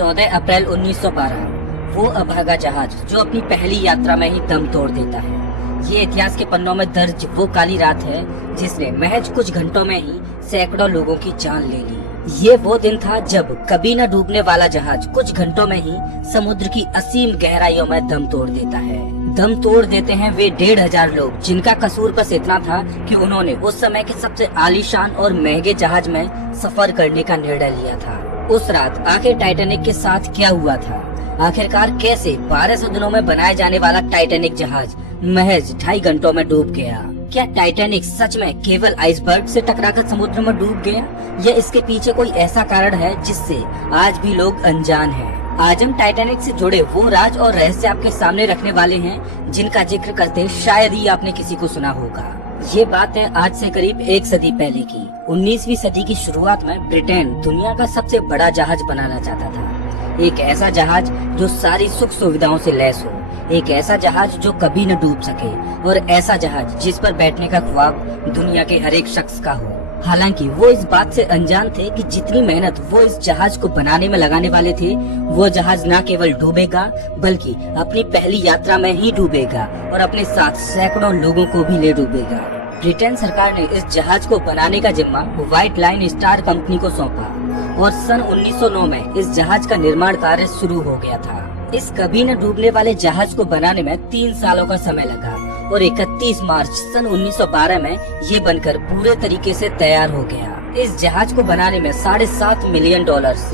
14 अप्रैल 1912 वो अभागा जहाज जो अपनी पहली यात्रा में ही दम तोड़ देता है। ये इतिहास के पन्नों में दर्ज वो काली रात है जिसने महज कुछ घंटों में ही सैकड़ों लोगों की जान ले ली। ये वो दिन था जब कभी न डूबने वाला जहाज कुछ घंटों में ही समुद्र की असीम गहराइयों में दम तोड़ देता है। दम तोड़ देते हैं वे 1500 लोग जिनका कसूर बस इतना था कि उन्होंने उस समय के सबसे आलीशान और महंगे जहाज में सफर करने का निर्णय लिया था। उस रात आखिर टाइटैनिक के साथ क्या हुआ था? आखिरकार कैसे 1200 दिनों में बनाए जाने वाला टाइटैनिक जहाज महज 2.5 घंटों में डूब गया? क्या टाइटैनिक सच में केवल आइसबर्ग से टकराकर समुद्र में डूब गया या इसके पीछे कोई ऐसा कारण है जिससे आज भी लोग अनजान हैं? आज हम टाइटैनिक से जुड़े वो राज और रहस्य आपके सामने रखने वाले हैं जिनका जिक्र करते शायद ही आपने किसी को सुना होगा। ये बात है आज से करीब 1 सदी पहले की। 19वीं सदी की शुरुआत में ब्रिटेन दुनिया का सबसे बड़ा जहाज बनाना चाहता था। एक ऐसा जहाज जो सारी सुख सुविधाओं से लैस हो, एक ऐसा जहाज जो कभी न डूब सके और ऐसा जहाज जिस पर बैठने का ख्वाब दुनिया के हर एक शख्स का हो। हालांकि वो इस बात से अनजान थे कि जितनी मेहनत वो इस जहाज को बनाने में लगाने वाले थे, वो जहाज न केवल डूबेगा बल्कि अपनी पहली यात्रा में ही डूबेगा और अपने साथ सैकड़ों लोगों को भी ले डूबेगा। ब्रिटेन सरकार ने इस जहाज को बनाने का जिम्मा व्हाइट लाइन स्टार कंपनी को सौंपा और सन 1909 में इस जहाज का निर्माण कार्य शुरू हो गया था। इस कभी न डूबने वाले जहाज को बनाने में 3 सालों का समय लगा और 31 मार्च सन 1912 में ये बनकर पूरे तरीके से तैयार हो गया। इस जहाज को बनाने में $7.5 मिलियन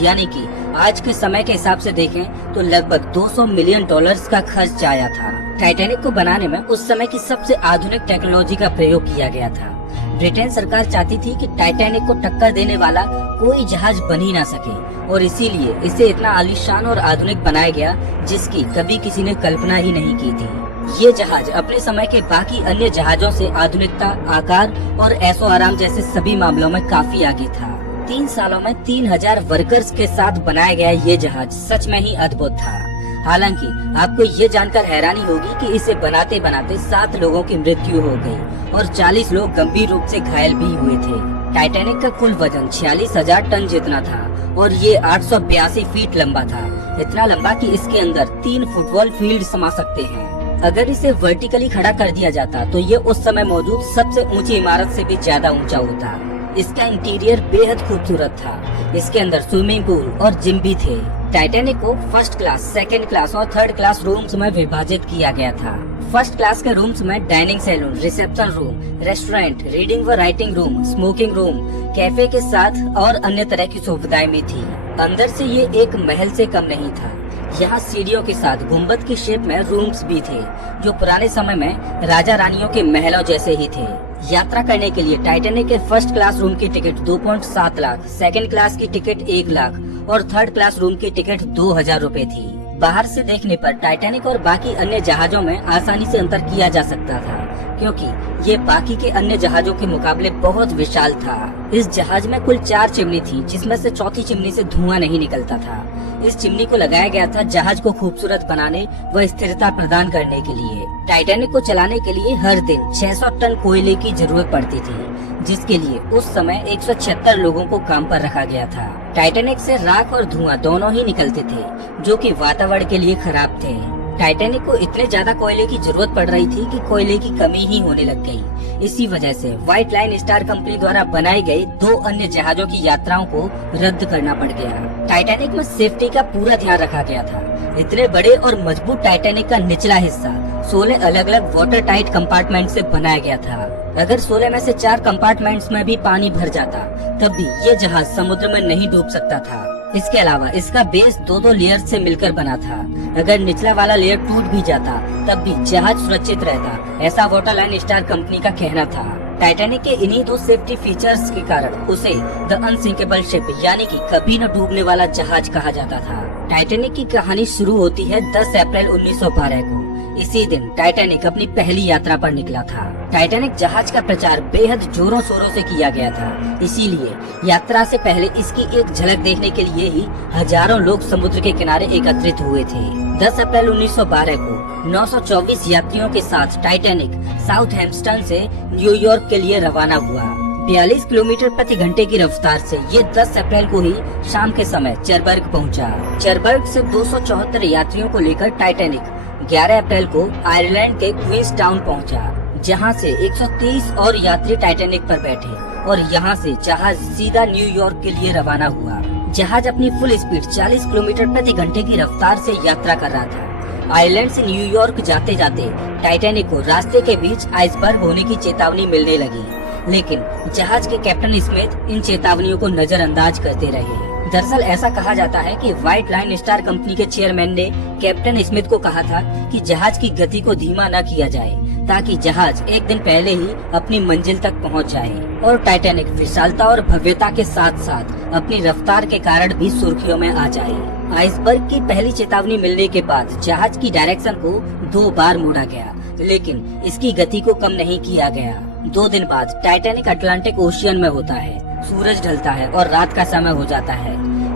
यानी कि आज के समय के हिसाब से देखें तो लगभग $200 मिलियन का खर्च आया था। टाइटैनिक को बनाने में उस समय की सबसे आधुनिक टेक्नोलॉजी का प्रयोग किया गया था। ब्रिटेन सरकार चाहती थी कि टाइटैनिक को टक्कर देने वाला कोई जहाज बन ही ना सके और इसीलिए इसे इतना आलीशान और आधुनिक बनाया गया जिसकी कभी किसी ने कल्पना ही नहीं की थी। ये जहाज अपने समय के बाकी अन्य जहाजों से आधुनिकता, आकार और ऐशो आराम जैसे सभी मामलों में काफी आगे था। 3 सालों में 3000 वर्कर्स के साथ बनाया गया ये जहाज सच में ही अद्भुत था। हालांकि आपको ये जानकर हैरानी होगी कि इसे बनाते बनाते 7 लोगों की मृत्यु हो गई और 40 लोग गंभीर रूप से घायल भी हुए थे। टाइटैनिक का कुल वजन 46,000 टन जितना था और ये 882 फीट लंबा था। इतना लंबा कि इसके अंदर 3 फुटबॉल फील्ड समा सकते हैं। अगर इसे वर्टिकली खड़ा कर दिया जाता तो ये उस समय मौजूद सबसे ऊंची इमारत से भी ज्यादा ऊंचा होता। इसका इंटीरियर बेहद खूबसूरत था। इसके अंदर स्विमिंग पूल और जिम भी थे। टाइटैनिक को फर्स्ट क्लास, सेकंड क्लास और थर्ड क्लास रूम्स में विभाजित किया गया था। फर्स्ट क्लास के रूम्स में dining saloon, reception room, restaurant, reading व writing room, smoking room, cafe के साथ और अन्य तरह की सुविधाएं भी थी। अंदर से ये एक महल से कम नहीं था। यहाँ सीढ़ियों के साथ गुम्बद की शेप में रूम्स भी थे जो पुराने समय में राजा रानियों के महलों जैसे ही थे। यात्रा करने के लिए टाइटैनिक के फर्स्ट क्लास रूम की टिकट 2.7 लाख, सेकंड क्लास की टिकट 1 लाख और थर्ड क्लास रूम की टिकट 2000 रुपए थी। बाहर से देखने पर टाइटैनिक और बाकी अन्य जहाजों में आसानी से अंतर किया जा सकता था क्योंकि ये बाकी के अन्य जहाजों के मुकाबले बहुत विशाल था। इस जहाज में कुल 4 चिमनी थी जिसमें से चौथी चिमनी से धुआं नहीं निकलता था। इस चिमनी को लगाया गया था जहाज को खूबसूरत बनाने व स्थिरता प्रदान करने के लिए। टाइटैनिक को चलाने के लिए हर दिन 600 टन कोयले की जरूरत पड़ती थी जिसके लिए उस समय 176 लोगों को काम पर रखा गया था। टाइटैनिक से राख और धुआं दोनों ही निकलते थे जो कि वातावरण के लिए खराब थे। टाइटैनिक को इतने ज्यादा कोयले की जरूरत पड़ रही थी कि कोयले की कमी ही होने लग गई। इसी वजह से व्हाइट लाइन स्टार कंपनी द्वारा बनाए गए 2 अन्य जहाजों की यात्राओं को रद्द करना पड़ गया। टाइटैनिक में सेफ्टी का पूरा ध्यान रखा गया था। इतने बड़े और मजबूत टाइटैनिक का निचला हिस्सा 16 अलग अलग वाटर टाइट कंपार्टमेंट से बनाया गया था। अगर 16 में से 4 कंपार्टमेंट्स में भी पानी भर जाता तब भी ये जहाज समुद्र में नहीं डूब सकता था। इसके अलावा इसका बेस 2 लेयर से मिलकर बना था। अगर निचला वाला लेयर टूट भी जाता तब भी जहाज सुरक्षित रहता, ऐसा वाटर लाइन स्टार कंपनी का कहना था। टाइटैनिक के इन्हीं 2 सेफ्टी फीचर्स के कारण उसे द अनसिंकेबल शिप यानी कि कभी न डूबने वाला जहाज कहा जाता था। टाइटैनिक की कहानी शुरू होती है 10 अप्रैल 1912 को। इसी दिन टाइटैनिक अपनी पहली यात्रा पर निकला था। टाइटैनिक जहाज का प्रचार बेहद जोरों शोरों से किया गया था, इसीलिए यात्रा से पहले इसकी एक झलक देखने के लिए ही हजारों लोग समुद्र के किनारे एकत्रित हुए थे। 10 अप्रैल 1912 को 924 यात्रियों के साथ टाइटैनिक साउथहैम्पटन से न्यूयॉर्क के लिए रवाना हुआ। 42 किलोमीटर प्रति घंटे की रफ्तार से ये 10 अप्रैल को ही शाम के समय चरबर्ग पहुंचा। चरबर्ग से 274 यात्रियों को लेकर टाइटैनिक 11 अप्रैल को आयरलैंड के क्वींस टाउन पहुंचा, जहां से 130 और यात्री टाइटैनिक पर बैठे और यहां से जहाज सीधा न्यूयॉर्क के लिए रवाना हुआ। जहाज अपनी फुल स्पीड 40 किलोमीटर प्रति घंटे की रफ्तार से यात्रा कर रहा था। आयरलैंड से न्यूयॉर्क जाते जाते टाइटैनिक को रास्ते के बीच आइसबर्ग होने की चेतावनी मिलने लगी, लेकिन जहाज के कैप्टन स्मिथ इन चेतावनियों को नजरअंदाज करते रहे। दरअसल ऐसा कहा जाता है कि व्हाइट लाइन स्टार कंपनी के चेयरमैन ने कैप्टन स्मिथ को कहा था कि जहाज की गति को धीमा न किया जाए, ताकि जहाज एक दिन पहले ही अपनी मंजिल तक पहुंच जाए। और टाइटैनिक विशालता और भव्यता के साथ साथ अपनी रफ्तार के कारण भी सुर्खियों में आ जाए। आइसबर्ग की पहली चेतावनी मिलने के बाद जहाज की डायरेक्शन को 2 बार मोड़ा गया, लेकिन इसकी गति को कम नहीं किया गया। 2 दिन बाद टाइटैनिक अटलांटिक ओशियन में होता है। सूरज ढलता है और रात का समय हो जाता है।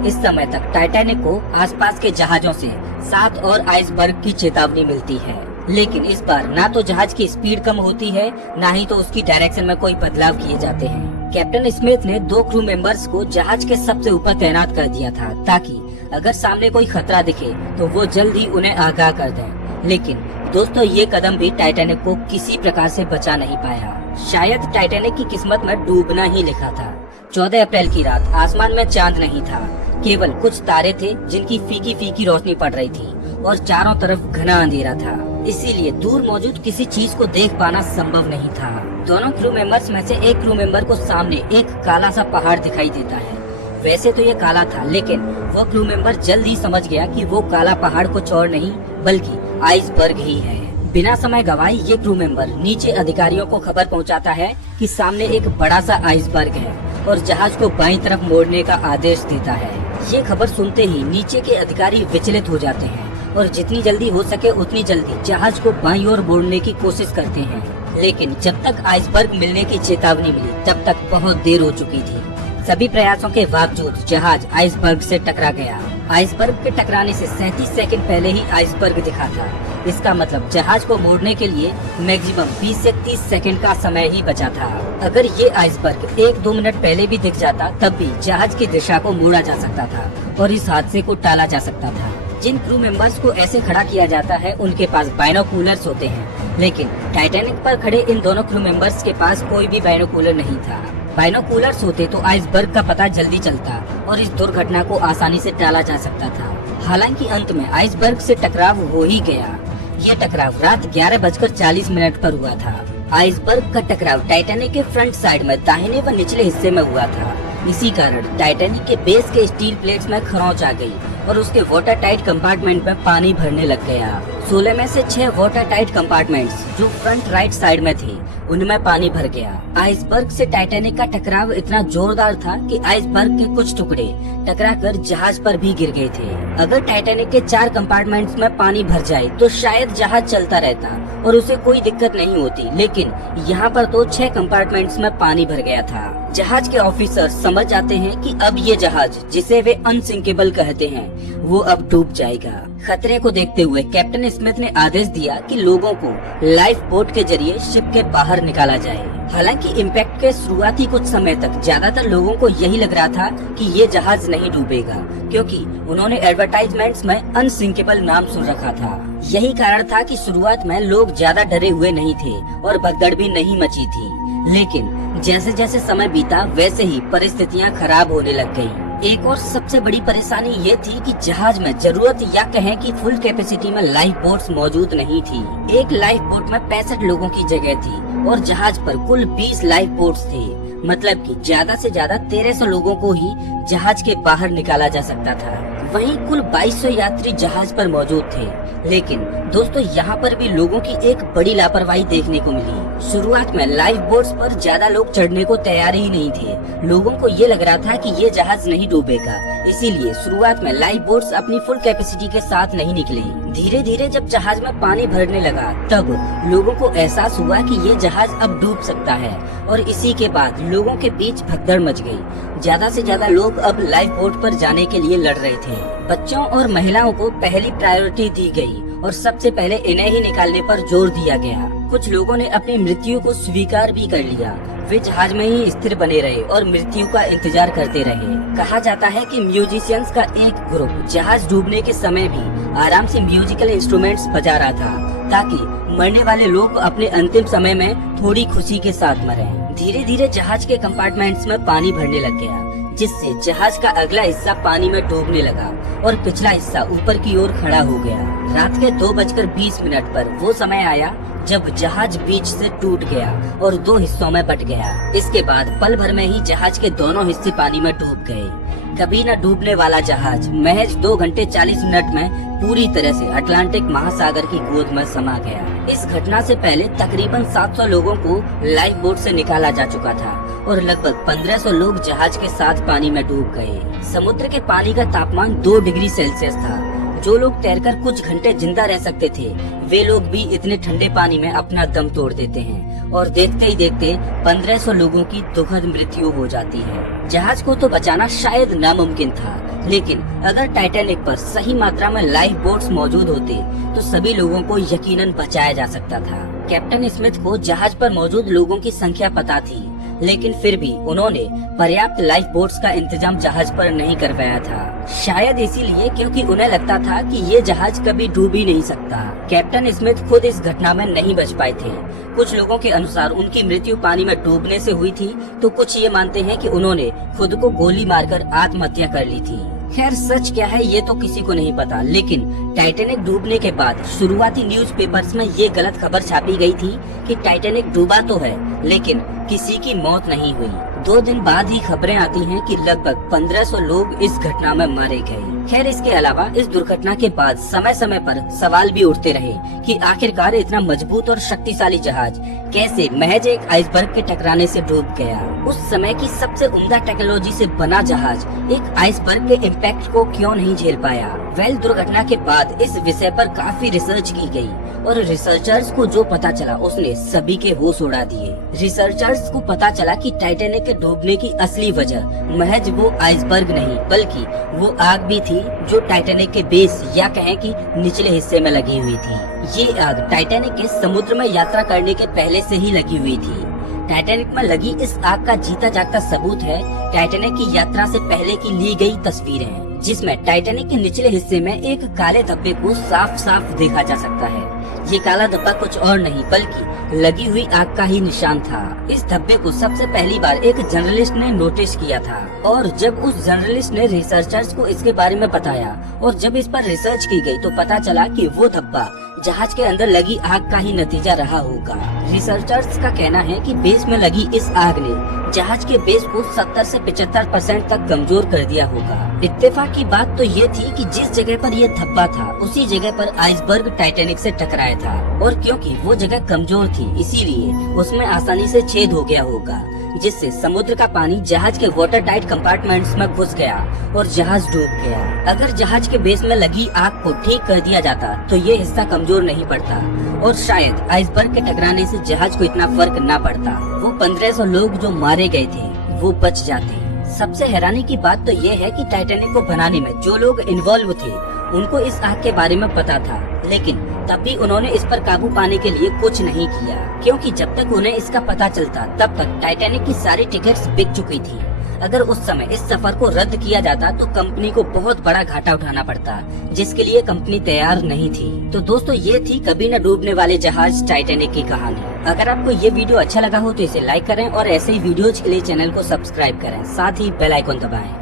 इस समय तक टाइटैनिक को आसपास के जहाजों से 7 और आइसबर्ग की चेतावनी मिलती है, लेकिन इस बार ना तो जहाज की स्पीड कम होती है, ना ही तो उसकी डायरेक्शन में कोई बदलाव किए जाते हैं। कैप्टन स्मिथ ने 2 क्रू मेंबर्स को जहाज के सबसे ऊपर तैनात कर दिया था, ताकि अगर सामने कोई खतरा दिखे तो वो जल्द ही उन्हें आगाह कर दें। लेकिन दोस्तों, ये कदम भी टाइटैनिक को किसी प्रकार से बचा नहीं पाया। शायद टाइटैनिक की किस्मत में डूबना ही लिखा था। 14 अप्रैल की रात आसमान में चांद नहीं था, केवल कुछ तारे थे जिनकी फीकी फीकी रोशनी पड़ रही थी और चारों तरफ घना अंधेरा था। इसीलिए दूर मौजूद किसी चीज को देख पाना संभव नहीं था। दोनों क्रू मेंबर्स में से एक क्रू मेंबर को सामने एक काला सा पहाड़ दिखाई देता है। वैसे तो ये काला था, लेकिन वो क्रू मेंबर जल्द ही समझ गया कि वो काला पहाड़ कुछ और नहीं बल्कि आइसबर्ग ही है। बिना समय गवाए ये क्रू मेंबर नीचे अधिकारियों को खबर पहुंचाता है कि सामने एक बड़ा सा आइसबर्ग है और जहाज को बाईं तरफ मोड़ने का आदेश देता है। ये खबर सुनते ही नीचे के अधिकारी विचलित हो जाते हैं और जितनी जल्दी हो सके उतनी जल्दी जहाज को बाईं ओर मोड़ने की कोशिश करते हैं। लेकिन जब तक आइसबर्ग मिलने की चेतावनी मिली तब तक बहुत देर हो चुकी थी। सभी प्रयासों के बावजूद जहाज आइसबर्ग से टकरा गया। आइसबर्ग के टकराने से 37 सेकंड पहले ही आइसबर्ग दिखा था। इसका मतलब जहाज को मोड़ने के लिए मैक्सिमम 20 से 30 सेकंड का समय ही बचा था। अगर ये आइसबर्ग 1-2 मिनट पहले भी दिख जाता तब भी जहाज की दिशा को मोड़ा जा सकता था और इस हादसे को टाला जा सकता था। जिन क्रू मेंबर्स को ऐसे खड़ा किया जाता है उनके पास बाइनोकुलर्स होते हैं, लेकिन टाइटैनिक पर खड़े इन दोनों क्रू मेंबर्स के पास कोई भी बाइनोकुलर नहीं था। बाइनोकुलर्स होते तो आइसबर्ग का पता जल्दी चलता और इस दुर्घटना को आसानी से टाला जा सकता था। हालांकि अंत में आइसबर्ग से टकराव हो ही गया। ये टकराव रात 11:40 पर हुआ था। आइसबर्ग का टकराव टाइटैनिक के फ्रंट साइड में दाहिने व निचले हिस्से में हुआ था। इसी कारण टाइटैनिक के बेस के स्टील प्लेट्स में खरोंच आ गई और उसके वाटर टाइट कंपार्टमेंट में पानी भरने लग गया। 16 में से 6 वाटर टाइट कंपार्टमेंट्स जो फ्रंट राइट साइड में थे उनमें पानी भर गया। आइसबर्ग से टाइटैनिक का टकराव इतना जोरदार था कि आइसबर्ग के कुछ टुकड़े टकराकर जहाज पर भी गिर गए थे। अगर टाइटैनिक के 4 कंपार्टमेंट्स में पानी भर जाए तो शायद जहाज चलता रहता और उसे कोई दिक्कत नहीं होती, लेकिन यहाँ पर तो 6 कंपार्टमेंट्स में पानी भर गया था। जहाज के ऑफिसर समझ जाते हैं कि अब ये जहाज, जिसे वे अनसिंकेबल कहते हैं, वो अब डूब जाएगा। खतरे को देखते हुए कैप्टन स्मिथ ने आदेश दिया कि लोगों को लाइफ बोट के जरिए शिप के बाहर निकाला जाए। हालांकि इम्पैक्ट के शुरुआती कुछ समय तक ज्यादातर लोगों को यही लग रहा था कि ये जहाज नहीं डूबेगा, क्योंकि उन्होंने एडवर्टाइजमेंट्स में अनसिंकेबल नाम सुन रखा था। यही कारण था कि शुरुआत में लोग ज्यादा डरे हुए नहीं थे और भगदड़ भी नहीं मची थी। लेकिन जैसे जैसे समय बीता वैसे ही परिस्थितियां खराब होने लग गयी। एक और सबसे बड़ी परेशानी ये थी कि जहाज में जरूरत या कहें कि फुल कैपेसिटी में लाइफ बोट्स मौजूद नहीं थी। एक लाइफ बोट में 65 लोगों की जगह थी और जहाज पर कुल 20 लाइफ बोट्स थे। मतलब कि ज्यादा से ज्यादा 1300 लोगों को ही जहाज के बाहर निकाला जा सकता था। वहीं कुल 2200 यात्री जहाज पर मौजूद थे। लेकिन दोस्तों, यहाँ पर भी लोगों की एक बड़ी लापरवाही देखने को मिली। शुरुआत में लाइफ बोट्स पर ज्यादा लोग चढ़ने को तैयार ही नहीं थे। लोगों को ये लग रहा था कि ये जहाज नहीं डूबेगा, इसीलिए शुरुआत में लाइफ बोट्स अपनी फुल कैपेसिटी के साथ नहीं निकले। धीरे धीरे जब जहाज में पानी भरने लगा तब लोगों को एहसास हुआ कि ये जहाज अब डूब सकता है और इसी के बाद लोगों के बीच भगदड़ मच गई। ज्यादा से ज्यादा लोग अब लाइफ बोट पर जाने के लिए लड़ रहे थे। बच्चों और महिलाओं को पहली प्रायोरिटी दी गई और सबसे पहले इन्हें ही निकालने पर जोर दिया गया। कुछ लोगों ने अपनी मृत्यु को स्वीकार भी कर लिया, वे जहाज में ही स्थिर बने रहे और मृत्यु का इंतजार करते रहे। कहा जाता है कि म्यूजिशियंस का एक ग्रुप जहाज डूबने के समय भी आराम से म्यूजिकल इंस्ट्रूमेंट्स बजा रहा था, ताकि मरने वाले लोग अपने अंतिम समय में थोड़ी खुशी के साथ मरें। धीरे धीरे जहाज के कंपार्टमेंट्स में पानी भरने लग गया, जिससे जहाज का अगला हिस्सा पानी में डूबने लगा और पिछला हिस्सा ऊपर की ओर खड़ा हो गया। रात के 2:20 पर वो समय आया जब जहाज बीच से टूट गया और 2 हिस्सों में बट गया। इसके बाद पल भर में ही जहाज के दोनों हिस्से पानी में डूब गए। कभी न डूबने वाला जहाज महज 2 घंटे 40 मिनट में पूरी तरह से अटलांटिक महासागर की गोद में समा गया। इस घटना से पहले तकरीबन 700 लोगों को लाइफ बोट से निकाला जा चुका था और लगभग 1500 लोग जहाज के साथ पानी में डूब गए। समुद्र के पानी का तापमान 2 डिग्री सेल्सियस था। जो लोग तैरकर कुछ घंटे जिंदा रह सकते थे, वे लोग भी इतने ठंडे पानी में अपना दम तोड़ देते हैं और देखते ही देखते 1500 लोगों की दुखद मृत्यु हो जाती है। जहाज को तो बचाना शायद नामुमकिन था, लेकिन अगर टाइटैनिक पर सही मात्रा में लाइफ बोट्स मौजूद होते तो सभी लोगों को यकीनन बचाया जा सकता था। कैप्टन स्मिथ को जहाज पर मौजूद लोगों की संख्या पता थी, लेकिन फिर भी उन्होंने पर्याप्त लाइफ बोट्स का इंतजाम जहाज पर नहीं करवाया था। शायद इसीलिए क्योंकि उन्हें लगता था कि ये जहाज कभी डूब ही नहीं सकता। कैप्टन स्मिथ खुद इस घटना में नहीं बच पाए थे। कुछ लोगों के अनुसार उनकी मृत्यु पानी में डूबने से हुई थी, तो कुछ ये मानते हैं कि उन्होंने खुद को गोली मारकर आत्महत्या कर ली थी। खैर सच क्या है ये तो किसी को नहीं पता, लेकिन टाइटैनिक डूबने के बाद शुरुआती न्यूज़पेपर्स में ये गलत खबर छापी गई थी कि टाइटैनिक डूबा तो है, लेकिन किसी की मौत नहीं हुई। 2 दिन बाद ही खबरें आती हैं कि लगभग 1500 लोग इस घटना में मारे गए। खैर इसके अलावा इस दुर्घटना के बाद समय समय पर सवाल भी उठते रहे कि आखिरकार इतना मजबूत और शक्तिशाली जहाज कैसे महज एक आइसबर्ग के टकराने से डूब गया। उस समय की सबसे उम्दा टेक्नोलॉजी से बना जहाज एक आइसबर्ग के इम्पैक्ट को क्यों नहीं झेल पाया। दुर्घटना के बाद इस विषय पर काफी रिसर्च की गई और रिसर्चर्स को जो पता चला उसने सभी के होश उड़ा दिए। रिसर्चर्स को पता चला कि टाइटैनिक के डूबने की असली वजह महज वो आइसबर्ग नहीं, बल्कि वो आग भी थी जो टाइटैनिक के बेस या कहें कि निचले हिस्से में लगी हुई थी। ये आग टाइटैनिक के समुद्र में यात्रा करने के पहले से ही लगी हुई थी। टाइटैनिक में लगी इस आग का जीता जागता सबूत है टाइटैनिक की यात्रा से पहले की ली गई तस्वीरें, जिसमें टाइटैनिक के निचले हिस्से में एक काले धब्बे को साफ साफ देखा जा सकता है। ये काला धब्बा कुछ और नहीं बल्कि लगी हुई आग का ही निशान था। इस धब्बे को सबसे पहली बार एक जर्नलिस्ट ने नोटिस किया था और जब उस जर्नलिस्ट ने रिसर्चर्स को इसके बारे में बताया और जब इस पर रिसर्च की गई तो पता चला कि वो धब्बा जहाज के अंदर लगी आग का ही नतीजा रहा होगा। रिसर्चर्स का कहना है कि बेस में लगी इस आग ने जहाज के बेस को 70 से 75% तक कमजोर कर दिया होगा। इत्तेफाक की बात तो ये थी कि जिस जगह पर यह धब्बा था उसी जगह पर आइसबर्ग टाइटैनिक से टकराया था और क्योंकि वो जगह कमजोर थी इसीलिए उसमें आसानी से छेद हो गया होगा, जिससे समुद्र का पानी जहाज के वाटर टाइट कंपार्टमेंट्स में घुस गया और जहाज डूब गया। अगर जहाज के बेस में लगी आग को ठीक कर दिया जाता तो ये हिस्सा कमजोर नहीं पड़ता और शायद आइसबर्ग के टकराने से जहाज को इतना फर्क न पड़ता। वो 1500 लोग जो मारे गए थे वो बच जाते। सबसे हैरानी की बात तो ये है कि टाइटैनिक को बनाने में जो लोग इन्वॉल्व थे उनको इस आग के बारे में पता था, लेकिन तब भी उन्होंने इस पर काबू पाने के लिए कुछ नहीं किया, क्योंकि जब तक उन्हें इसका पता चलता तब तक टाइटैनिक की सारी टिकट्स बिक चुकी थी। अगर उस समय इस सफर को रद्द किया जाता तो कंपनी को बहुत बड़ा घाटा उठाना पड़ता, जिसके लिए कंपनी तैयार नहीं थी। तो दोस्तों ये थी कभी न डूबने वाले जहाज टाइटैनिक की कहानी। अगर आपको ये वीडियो अच्छा लगा हो तो इसे लाइक करें और ऐसे ही वीडियोज के लिए चैनल को सब्सक्राइब करें, साथ ही बेल आइकन दबाएं।